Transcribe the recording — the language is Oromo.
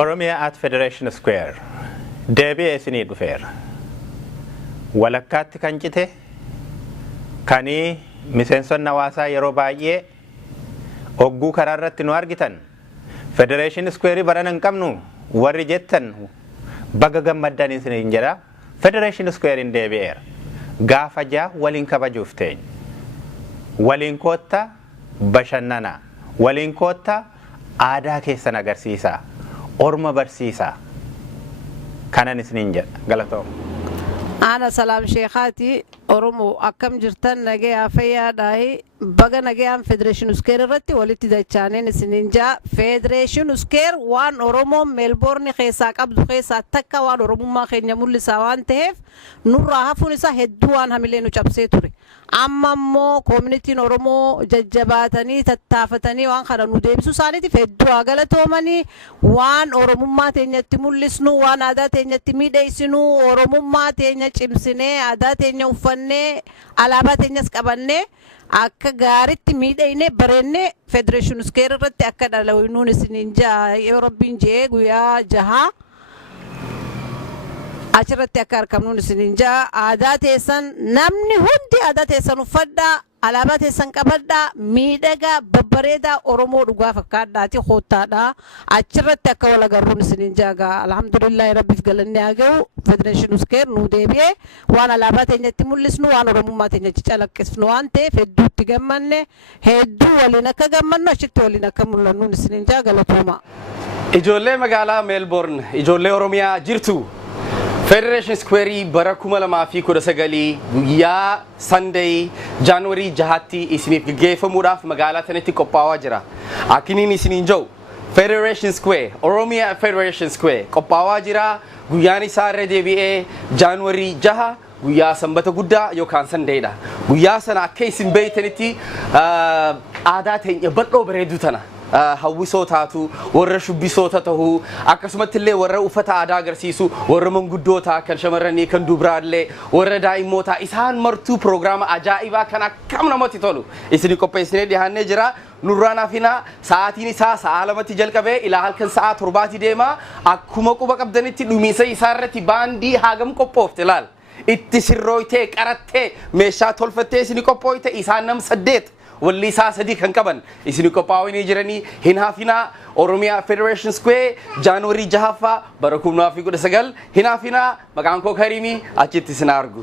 Oromia at Federation Square. Deebi'ee isinii dhufeera. Walakkaatti kan cite kanii miseensonni hawaasaa yeroo baay'ee ogguu karaa irratti nu argitan Federation Square barana hin qabnu warri jettan baga gammaddan isiniin jedha. Federation Square in deebi'eera. Gaafa jaa waliin kabajuuf teenya. Waliin koottaa bashannanaa. Waliin koottaa aadaa keessan agarsiisaa. Orma barsiisaa. Kanan isiniin jedha. Galatooma. Ana salam sheekhaati Oromoo akkam jirtan nagaya fayyaadhaahi baga nagayaan Federation Square irratti walitti dachaaneen isiniin jaa Federation Square waan Oromoo Melbourne keessaa qabdu keessaa takka waan Oromummaa keenya mul'isaa waan ta'eef nurraa hafuun isaa hedduu waan hamilee nu cabsee ture. Amma immoo community'n Oromoo jajjabaatanii tattaafatanii waan kana nu deebisuu isaaniitiif hedduu haa galatoomanii waan Oromummaa teenyatti mul'isnu waan aadaa teenyatti miidheessinu Oromummaa teenya cimsinee aadaa teenya uffannee alaabaa teenyas qabannee akka gaariitti miidheessine bareennee Federation Square irratti akka dhalawnuun isiniin jaa yoo Rabbiin jee guyyaa 6 achirratti akka argamnuun isiniin jaa aadaa teessan namni hundi aadaa teessan uffadhaa alaabaa teessan qabadhaa miidhagaa babbareedaa Oromoo dhugaa fakkaadhaati hoottaadhaa achirratti akka wal agarruun isiniin jaagaa alhamdulillah rabbiif galanni haa ga'u Federation Square nu deebi'ee waan alaabaa teenyatti mul'isnu waan Oromummaa teenyatti calaqqisnu waan ta'eef hedduutti gammanne hedduu waliin akka gammannu achitti waliin akka mul'annuun isiniin jaa galatooma. Ijoollee magaalaa Melbourne ijoollee Oromiyaa jirtu. Federation Square barakuma lama fi kuda sagali guyyaa Sunday January jahatti isiniif gaggeeffamuudhaaf magaalaa tanatti qophaa'aa jira. Akkiniin isiniin jiru Federation Square Oromia Federation Square qophaa'aa jira guyyaan isaa irra deebi'ee January 6 guyyaa sanbata guddaa yookaan Sundaydha. Guyyaa sana akka isin beeytanitti aadaa teenya bal'oo bareedu tana. Hawwisoo taatu warra shubbisoota ta'uu akkasumatti illee warra uffata aadaa agarsiisu warra manguddoota kan shamarranii kan dubraallee warra daa'immoota isaan martuu piroograama ajaa'ibaa kan akkam namatti tolu isin qopheessinee dhiyaannee jira nurraan hafina sa'aatiin isaa sa'a 2tti jalqabee ilaa halkan sa'a 7tti deema akkuma quba qabdanitti dhumiinsa isaa irratti baandii hagam qophoofte laal itti sirrooytee qarattee meeshaa tolfattee isin qophooyte isaan nam 8 واللي ساسدي كان كمان يسني كباويني جراني هنا فينا أوروميا فيدريشن سكوير جانوري جهافا بركومنا في كل سجل هنا فينا مكانكو كريمي أكيد تسنارجو